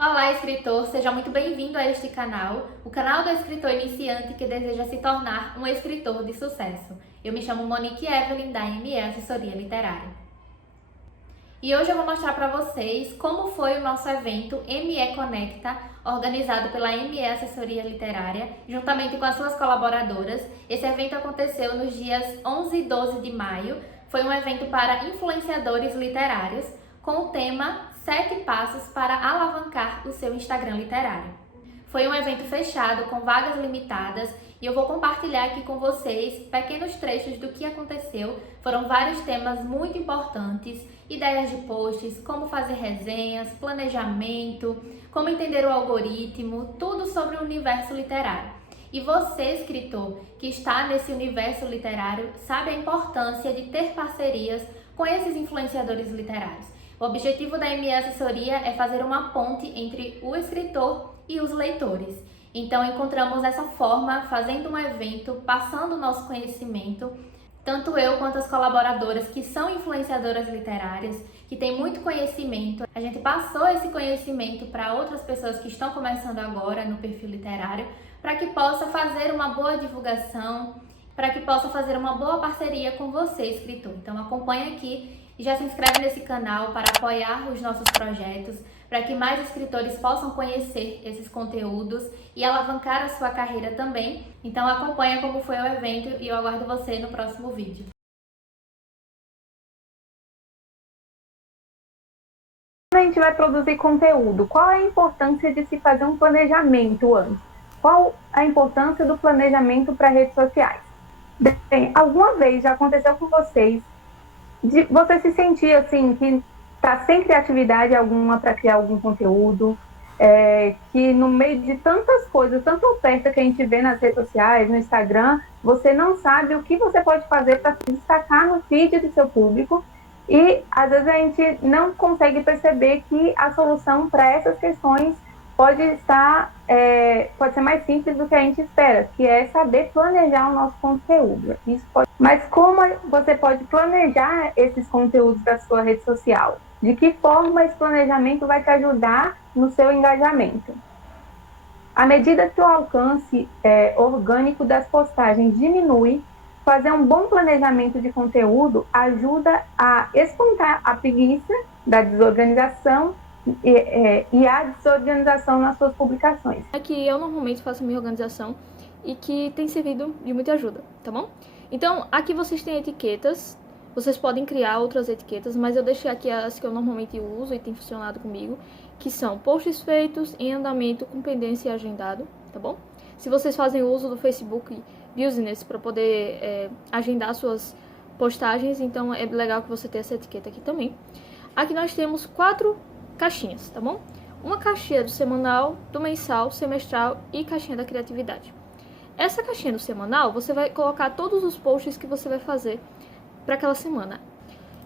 Olá, escritor! Seja muito bem-vindo a este canal, o canal do escritor iniciante que deseja se tornar um escritor de sucesso. Eu me chamo Monique Evelyn, da ME Assessoria Literária. E hoje eu vou mostrar para vocês como foi o nosso evento ME Conecta, organizado pela ME Assessoria Literária, juntamente com as suas colaboradoras. Esse evento aconteceu nos dias 11 e 12 de maio. Foi um evento para influenciadores literários, com o tema 7 passos para alavancar o seu Instagram literário. Foi um evento fechado, com vagas limitadas, e eu vou compartilhar aqui com vocês pequenos trechos do que aconteceu. Foram vários temas muito importantes, ideias de posts, como fazer resenhas, planejamento, como entender o algoritmo, tudo sobre o universo literário. E você, escritor, que está nesse universo literário, sabe a importância de ter parcerias com esses influenciadores literários. O objetivo da ME Assessoria é fazer uma ponte entre o escritor e os leitores. Então encontramos essa forma, fazendo um evento, passando o nosso conhecimento, tanto eu quanto as colaboradoras que são influenciadoras literárias, que têm muito conhecimento. A gente passou esse conhecimento para outras pessoas que estão começando agora no perfil literário, para que possa fazer uma boa divulgação, para que possa fazer uma boa parceria com você, escritor. Então acompanha aqui e já se inscreve nesse canal para apoiar os nossos projetos, para que mais escritores possam conhecer esses conteúdos e alavancar a sua carreira também. Então acompanha como foi o evento e eu aguardo você no próximo vídeo. Quando a gente vai produzir conteúdo, qual é a importância de se fazer um planejamento antes? Qual a importância do planejamento para redes sociais? Bem, alguma vez já aconteceu com vocês de você se sentir assim, que está sem criatividade alguma para criar algum conteúdo, que no meio de tantas coisas, tanta oferta que a gente vê nas redes sociais, no Instagram, você não sabe o que você pode fazer para se destacar no feed do seu público, e às vezes a gente não consegue perceber que a solução para essas questões pode ser mais simples do que a gente espera, que é saber planejar o nosso conteúdo. Mas como você pode planejar esses conteúdos da sua rede social? De que forma esse planejamento vai te ajudar no seu engajamento? À medida que o alcance orgânico das postagens diminui, fazer um bom planejamento de conteúdo ajuda a espantar a preguiça da desorganização e a desorganização nas suas publicações. Que eu normalmente faço minha organização e que tem servido de muita ajuda, tá bom? Então, aqui vocês têm etiquetas, vocês podem criar outras etiquetas, mas eu deixei aqui as que eu normalmente uso e tem funcionado comigo, que são posts feitos em andamento com pendência e agendado, tá bom? Se vocês fazem uso do Facebook Business para poder agendar suas postagens, então é legal que você tenha essa etiqueta aqui também. Aqui nós temos 4 caixinhas, tá bom? Uma caixinha do semanal, do mensal, semestral e caixinha da criatividade. Essa caixinha do semanal, você vai colocar todos os posts que você vai fazer para aquela semana.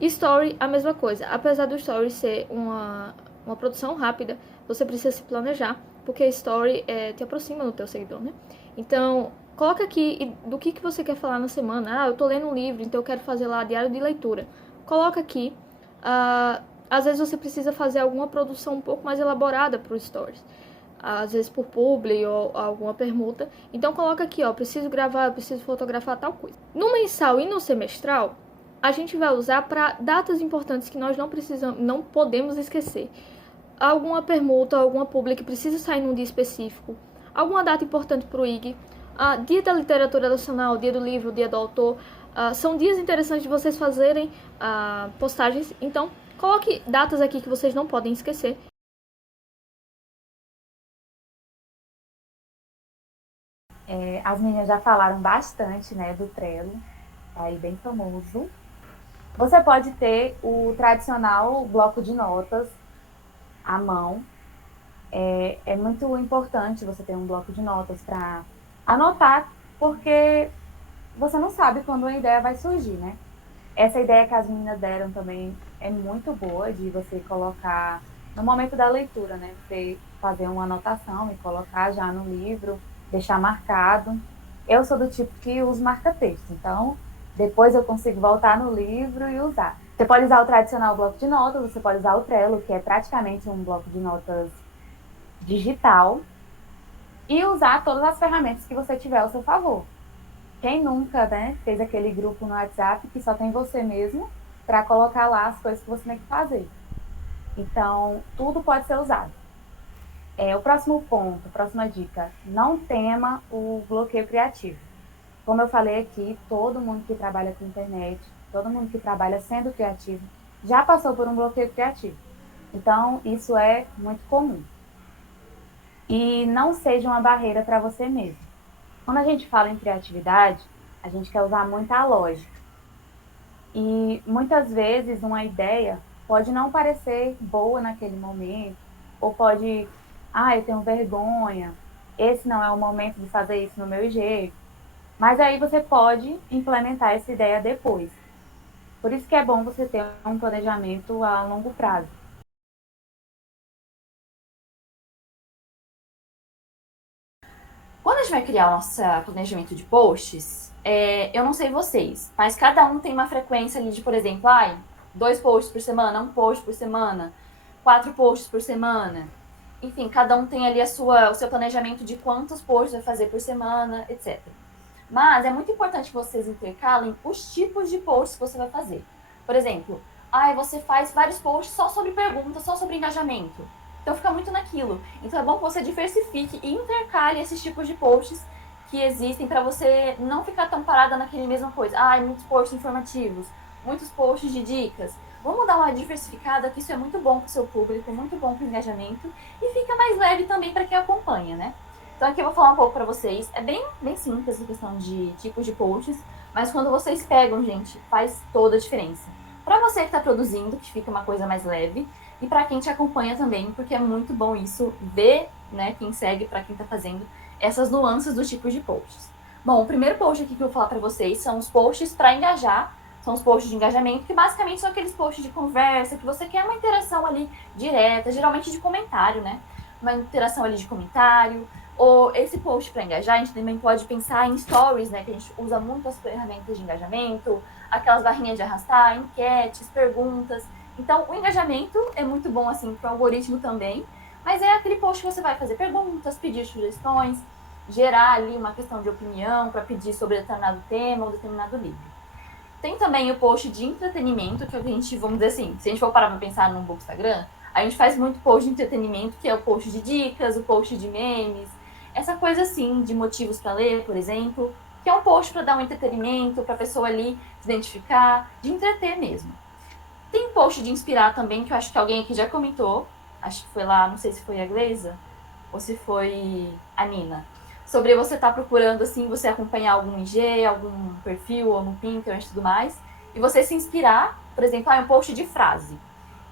Story, a mesma coisa. Apesar do Story ser uma produção rápida, você precisa se planejar, porque a Story te aproxima do teu seguidor, né? Então, coloca aqui do que você quer falar na semana. Eu tô lendo um livro, então eu quero fazer lá diário de leitura. Coloca aqui. Às vezes você precisa fazer alguma produção um pouco mais elaborada para o Stories. Às vezes por publi ou alguma permuta. Então coloca aqui, ó, preciso gravar, preciso fotografar tal coisa. No mensal e no semestral, a gente vai usar para datas importantes que nós não podemos esquecer. Alguma permuta, alguma publi que precisa sair num dia específico. Alguma data importante para o IG. Dia da literatura nacional, dia do livro, dia do autor. São dias interessantes de vocês fazerem postagens. Então, coloque datas aqui que vocês não podem esquecer. As meninas já falaram bastante, né, do Trello, tá aí bem famoso. Você pode ter o tradicional bloco de notas à mão. É muito importante você ter um bloco de notas para anotar, porque você não sabe quando uma ideia vai surgir, né? Essa ideia que as meninas deram também é muito boa, de você colocar no momento da leitura, né? Você fazer uma anotação e colocar já no livro, deixar marcado. Eu sou do tipo que uso marca-texto, então depois eu consigo voltar no livro e usar. Você pode usar o tradicional bloco de notas, você pode usar o Trello, que é praticamente um bloco de notas digital e usar todas as ferramentas que você tiver ao seu favor. Quem nunca, né, fez aquele grupo no WhatsApp que só tem você mesmo para colocar lá as coisas que você tem que fazer? Então, tudo pode ser usado. O próximo ponto, a próxima dica, não tema o bloqueio criativo. Como eu falei aqui, todo mundo que trabalha com internet, todo mundo que trabalha sendo criativo, já passou por um bloqueio criativo. Então, isso é muito comum. E não seja uma barreira para você mesmo. Quando a gente fala em criatividade, a gente quer usar muita lógica. E muitas vezes uma ideia pode não parecer boa naquele momento, ou pode, eu tenho vergonha, esse não é o momento de fazer isso no meu jeito. Mas aí você pode implementar essa ideia depois. Por isso que é bom você ter um planejamento a longo prazo. Quando a gente vai criar o nosso planejamento de posts, eu não sei vocês, mas cada um tem uma frequência ali de, por exemplo, 2 posts por semana, 1 post por semana, 4 posts por semana. Enfim, cada um tem ali o seu planejamento de quantos posts vai fazer por semana, etc. Mas é muito importante que vocês intercalem os tipos de posts que você vai fazer. Por exemplo, você faz vários posts só sobre perguntas, só sobre engajamento. Então fica muito naquilo. Então é bom que você diversifique e intercale esses tipos de posts que existem para você não ficar tão parada naquele mesma coisa. Muitos posts informativos, muitos posts de dicas. Vamos dar uma diversificada, que isso é muito bom para o seu público, muito bom para o engajamento e fica mais leve também para quem acompanha, né? Então aqui eu vou falar um pouco para vocês. É bem simples a questão de tipos de posts, mas quando vocês pegam, gente, faz toda a diferença. Para você que está produzindo, que fica uma coisa mais leve, e para quem te acompanha também, porque é muito bom isso, ver, né, quem segue, para quem está fazendo, essas nuances dos tipos de posts. Bom, o primeiro post aqui que eu vou falar para vocês são os posts para engajar, são os posts de engajamento, que basicamente são aqueles posts de conversa, que você quer uma interação ali direta, geralmente de comentário, né? Uma interação ali de comentário, ou esse post para engajar, a gente também pode pensar em stories, né, que a gente usa muito as ferramentas de engajamento, aquelas barrinhas de arrastar, enquetes, perguntas. Então, o engajamento é muito bom, assim, para o algoritmo também, mas é aquele post que você vai fazer perguntas, pedir sugestões, gerar ali uma questão de opinião para pedir sobre determinado tema ou determinado livro. Tem também o post de entretenimento, que a gente, vamos dizer assim, se a gente for parar para pensar no Bookstagram, a gente faz muito post de entretenimento, que é o post de dicas, o post de memes, essa coisa assim, de motivos para ler, por exemplo, que é um post para dar um entretenimento, para a pessoa ali se identificar, de entreter mesmo. Tem post de inspirar também, que eu acho que alguém aqui já comentou, acho que foi lá, não sei se foi a Gleisa, ou se foi a Nina, sobre você estar procurando, assim, você acompanhar algum IG, algum perfil, ou no Pinterest e tudo mais, e você se inspirar, por exemplo, um post de frase.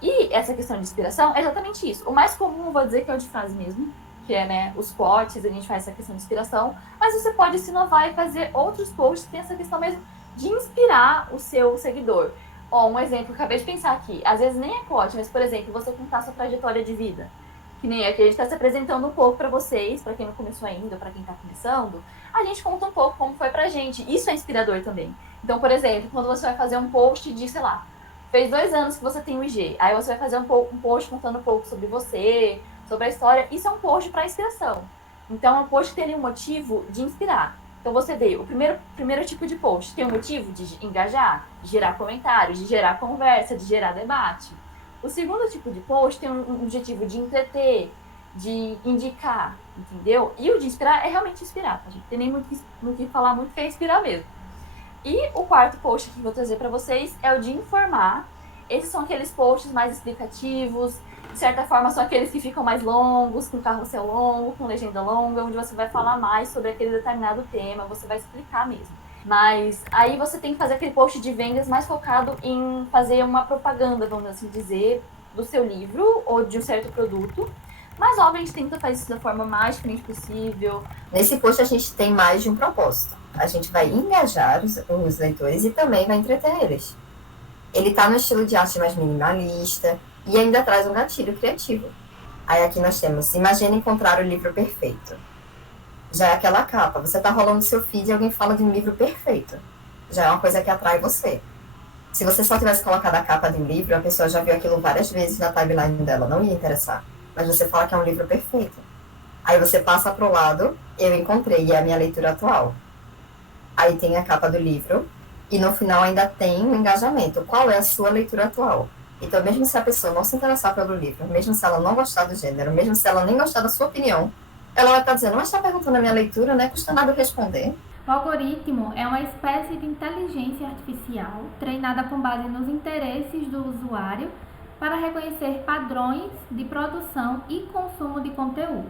E essa questão de inspiração é exatamente isso. O mais comum, eu vou dizer que é o de frase mesmo, que é, né, os quotes, a gente faz essa questão de inspiração, mas você pode se inovar e fazer outros posts que tem essa questão mesmo de inspirar o seu seguidor. Um exemplo que eu acabei de pensar aqui, às vezes nem é quote, mas, por exemplo, você contar sua trajetória de vida. Que nem aqui a gente está se apresentando um pouco para vocês, para quem não começou ainda, para quem está começando, a gente conta um pouco como foi pra gente. Isso é inspirador também. Então, por exemplo, quando você vai fazer um post de, sei lá, fez 2 anos que você tem o IG, aí você vai fazer um post contando um pouco sobre você, sobre a história, isso é um post para inspiração. Então, é um post que tem um motivo de inspirar. Então, você vê, o primeiro tipo de post tem um motivo de engajar, de gerar comentários, de gerar conversa, de gerar debate. O segundo tipo de post tem um objetivo de entreter, de indicar, entendeu? E o de inspirar é realmente inspirar, tá, gente? Não tem nem muito o que falar, muito que é inspirar mesmo. E o quarto post que eu vou trazer para vocês é o de informar. Esses são aqueles posts mais explicativos, de certa forma são aqueles que ficam mais longos, com carrossel longo, com legenda longa, onde você vai falar mais sobre aquele determinado tema, você vai explicar mesmo. Mas aí você tem que fazer aquele post de vendas mais focado em fazer uma propaganda, vamos assim dizer, do seu livro ou de um certo produto. Mas, óbvio, a gente tenta fazer isso da forma mais diferente possível. Nesse post a gente tem mais de um propósito. A gente vai engajar os leitores e também vai entreter eles. Ele está no estilo de arte mais minimalista e ainda traz um gatilho criativo. Aí aqui nós temos, imagine encontrar o livro perfeito. Já é aquela capa, você está rolando seu feed e alguém fala de um livro perfeito. Já é uma coisa que atrai você. Se você só tivesse colocado a capa de um livro, a pessoa já viu aquilo várias vezes na timeline dela, não ia interessar. mas você fala que é um livro perfeito. Aí você passa para o lado, eu encontrei, e é a minha leitura atual. Aí tem a capa do livro, e no final ainda tem um engajamento. Qual é a sua leitura atual? Então, mesmo se a pessoa não se interessar pelo livro, mesmo se ela não gostar do gênero, mesmo se ela nem gostar da sua opinião, ela vai estar dizendo, mas está perguntando a minha leitura, né? Custa nada eu responder. O algoritmo é uma espécie de inteligência artificial treinada com base nos interesses do usuário para reconhecer padrões de produção e consumo de conteúdo.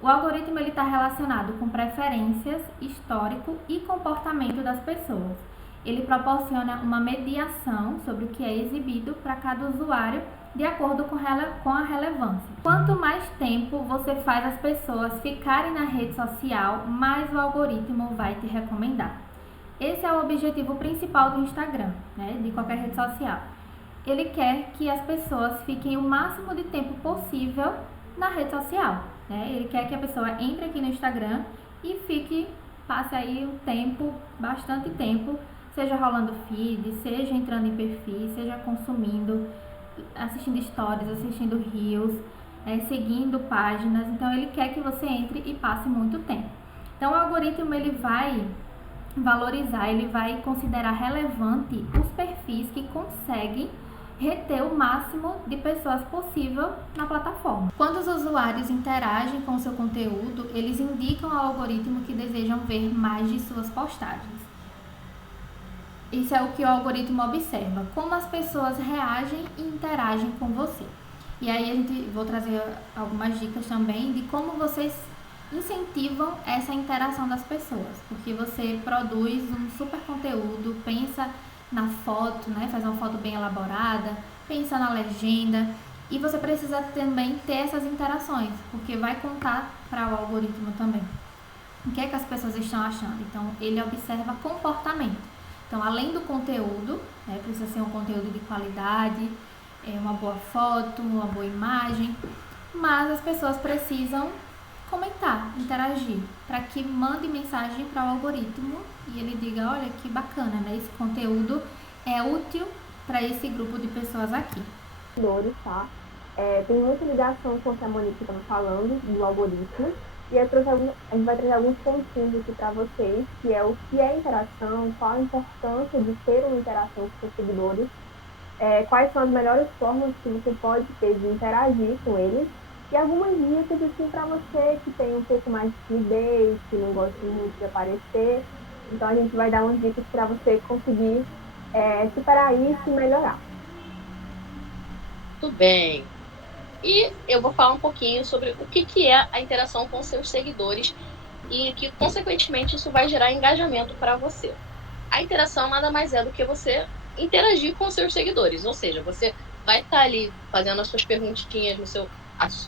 O algoritmo está relacionado com preferências, histórico e comportamento das pessoas. Ele proporciona uma mediação sobre o que é exibido para cada usuário de acordo com a relevância. Quanto mais tempo você faz as pessoas ficarem na rede social, mais o algoritmo vai te recomendar. Esse é o objetivo principal do Instagram, né, de qualquer rede social. Ele quer que as pessoas fiquem o máximo de tempo possível na rede social, né? Ele quer que a pessoa entre aqui no Instagram e passe aí um tempo, bastante tempo, seja rolando feed, seja entrando em perfis, seja consumindo, assistindo stories, assistindo reels, seguindo páginas. Então ele quer que você entre e passe muito tempo. Então o algoritmo ele vai valorizar, ele vai considerar relevante os perfis que conseguem reter o máximo de pessoas possível na plataforma. Quando os usuários interagem com o seu conteúdo, eles indicam ao algoritmo que desejam ver mais de suas postagens. Isso é o que o algoritmo observa, como as pessoas reagem e interagem com você. E aí vou trazer algumas dicas também de como vocês incentivam essa interação das pessoas, porque você produz um super conteúdo, pensa na foto, né? Faz uma foto bem elaborada, pensa na legenda, e você precisa também ter essas interações, porque vai contar para o algoritmo também o que é que as pessoas estão achando. Então ele observa comportamento. Então além do conteúdo, né, precisa ser um conteúdo de qualidade, uma boa foto, uma boa imagem, mas as pessoas precisam comentar, interagir, para que mande mensagem para o algoritmo e ele diga, olha que bacana, né? Esse conteúdo é útil para esse grupo de pessoas aqui. Tá? Tem muita ligação com o que a Monique estava falando, do algoritmo, e a gente vai trazer alguns pontinhos aqui para vocês, que é o que é interação, qual a importância de ter uma interação com seus seguidores, quais são as melhores formas que você pode ter de interagir com eles, e algumas dicas assim para você que tem um pouco mais de timidez, que não gosta muito de aparecer. Então a gente vai dar umas dicas para você conseguir superar isso e melhorar. Tudo bem. E eu vou falar um pouquinho sobre o que é a interação com seus seguidores e que, consequentemente, isso vai gerar engajamento para você. A interação nada mais é do que você interagir com seus seguidores, ou seja, você vai estar ali fazendo as suas perguntinhas no seu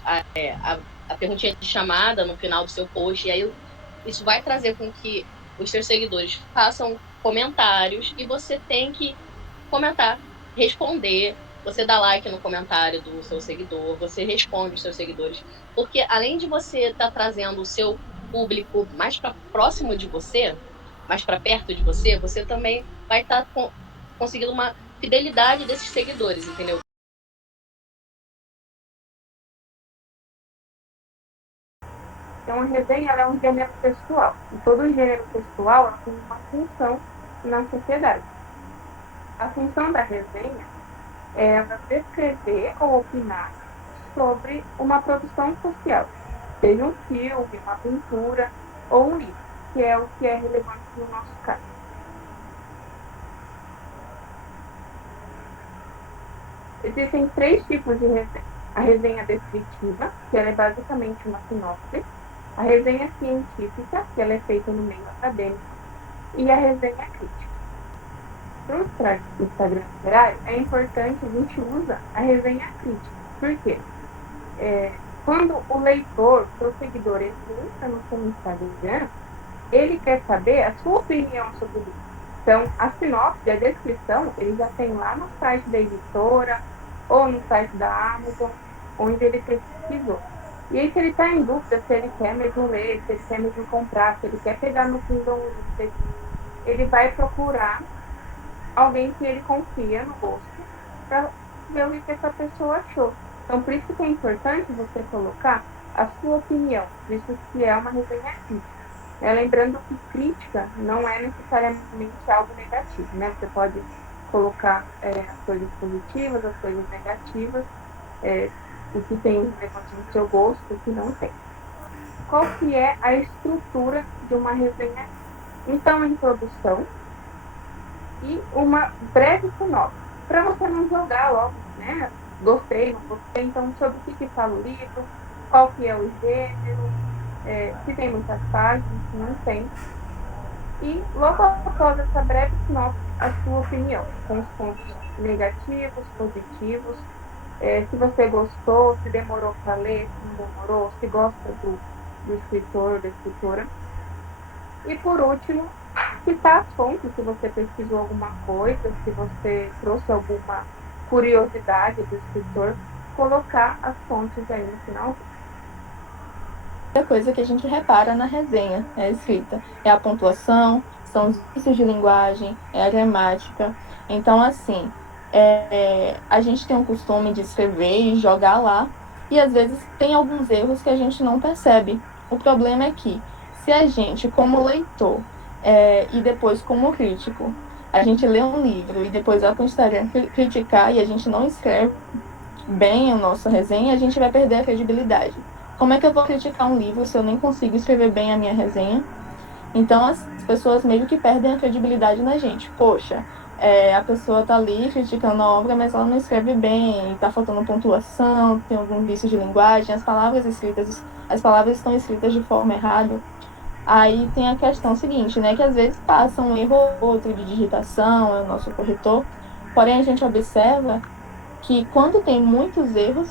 a perguntinha de chamada no final do seu post, e aí isso vai trazer com que os seus seguidores façam comentários e você tem que comentar, responder, você dá like no comentário do seu seguidor, você responde os seus seguidores, porque além de você estar trazendo o seu público mais para próximo de você, mais para perto de você, você também vai estar conseguindo uma fidelidade desses seguidores, entendeu? Então, a resenha é um gênero textual. E todo gênero textual tem uma função na sociedade. A função da resenha é descrever ou opinar sobre uma produção social, seja um filme, uma pintura ou um livro, que é o que é relevante no nosso caso. Existem 3 tipos de resenha. A resenha descritiva, que ela é basicamente uma sinopse. A resenha científica, que ela é feita no meio acadêmico, e a resenha crítica. Para os Instagram literário, é importante a gente usar a resenha crítica. Por quê? Quando o leitor, seu seguidor, ele entra no seu Instagram, ele quer saber a sua opinião sobre isso. Então, a sinopse, a descrição, ele já tem lá no site da editora, ou no site da Amazon, onde ele pesquisou. E aí, se ele está em dúvida se ele quer mesmo ler, se ele quer mesmo comprar, se ele quer pegar no Kindle Unlimited, ele vai procurar alguém que ele confia no gosto para ver o que essa pessoa achou. Então, por isso que é importante você colocar a sua opinião, visto que é uma resenha crítica. Lembrando que crítica não é necessariamente algo negativo, né? Você pode colocar as coisas positivas, as coisas negativas, o que tem relevante no seu gosto, o que não tem. Qual que é a estrutura de uma resenha? Então, a introdução e uma breve sinopse, para você não jogar logo, né? Gostei, não gostei, então sobre o que fala o livro, qual que é o gênero, se tem muitas páginas, se não tem. E logo após essa breve sinopse, a sua opinião, com os pontos negativos, positivos, se você gostou, se demorou para ler, se não demorou, se gosta do escritor, da escritora. E por último, citar as fontes, se você pesquisou alguma coisa, se você trouxe alguma curiosidade do escritor, colocar as fontes aí no final. A coisa que a gente repara na resenha escrita é a pontuação, são os vícios de linguagem, é a gramática. Então, assim, a gente tem um costume de escrever e jogar lá, e às vezes tem alguns erros que a gente não percebe. O problema é que, se a gente, como leitor, e depois como crítico, a gente lê um livro e depois vai para o Instagram criticar e a gente não escreve bem a nossa resenha, a gente vai perder a credibilidade. Como é que eu vou criticar um livro se eu nem consigo escrever bem a minha resenha? Então, as pessoas meio que perdem a credibilidade na gente. Poxa, a pessoa tá ali criticando a obra, mas ela não escreve bem, tá faltando pontuação, tem algum vício de linguagem, as palavras estão escritas de forma errada. Aí tem a questão seguinte, né, que às vezes passa um erro ou outro de digitação, é o nosso corretor, porém a gente observa que quando tem muitos erros,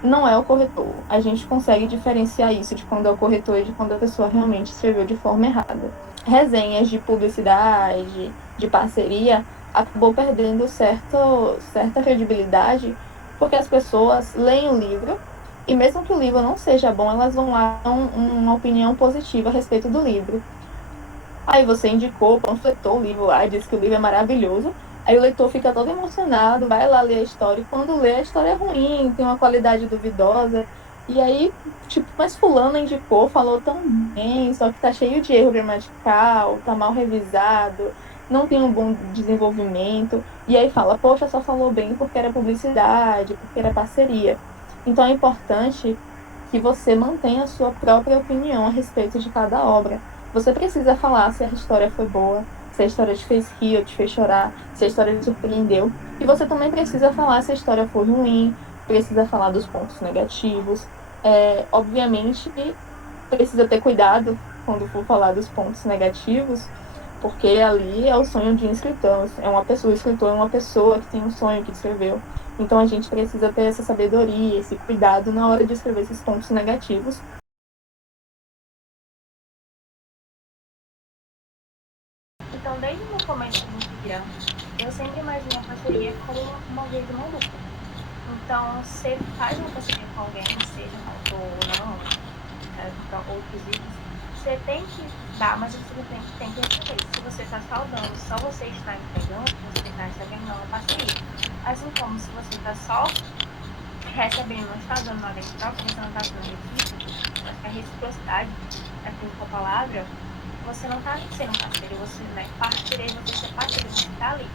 não é o corretor. A gente consegue diferenciar isso de quando é o corretor e de quando a pessoa realmente escreveu de forma errada. Resenhas de publicidade, de parceria, acabou perdendo certa credibilidade, porque as pessoas leem o livro, e mesmo que o livro não seja bom, elas vão lá dar uma opinião positiva a respeito do livro. Aí você indicou, panfletou o livro lá, disse que o livro é maravilhoso, aí o leitor fica todo emocionado, vai lá ler a história, e quando lê a história é ruim, tem uma qualidade duvidosa, e aí, mas fulano indicou, falou tão bem, só que tá cheio de erro gramatical, tá mal revisado, não tem um bom desenvolvimento, e aí fala, poxa, só falou bem porque era publicidade, porque era parceria. Então é importante que você mantenha a sua própria opinião a respeito de cada obra. Você precisa falar se a história foi boa, se a história te fez rir ou te fez chorar, se a história te surpreendeu. E você também precisa falar se a história foi ruim, precisa falar dos pontos negativos. Obviamente, precisa ter cuidado quando for falar dos pontos negativos, porque ali é o sonho de um escritor. O escritor é uma pessoa que tem um sonho, que escreveu. Então a gente precisa ter essa sabedoria, esse cuidado na hora de escrever esses pontos negativos. Então, desde o começo do Instagram, eu sempre imaginei a parceria como uma via de mão dupla. Então, você faz uma parceria com alguém, seja um autor ou não, para outros livros, você tem que dar, mas você tem que receber. Se você está saudando, só você está entregando, você está recebendo, não é parceria. Assim como se você está só recebendo, não está dando nada em troca, você não está dando aqui, acho que a reciprocidade é a principal palavra, você não está sendo parceiro, você não é parceiro, você ser parceiro, você está ali.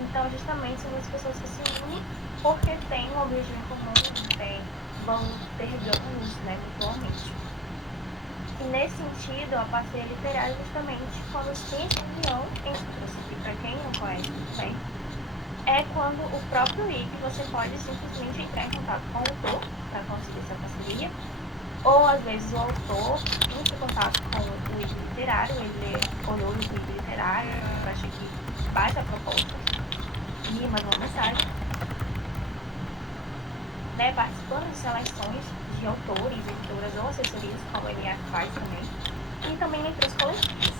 Então, justamente, são as pessoas que se unem porque têm um objetivo em comum, vão ter ganhos, né, mutuamente. E nesse sentido, a parceria literária é justamente quando tem essa união entre você, e para quem não conhece bem, é quando o próprio link você pode simplesmente entrar em contato com o autor para conseguir essa parceria, ou às vezes o autor entra em contato com o livro literário, ele olhou o livro literário, acha que bate a proposta e manda uma mensagem, né, participando de seleções de autores, editoras ou assessorias, como ele faz também, e também leituras coletivas.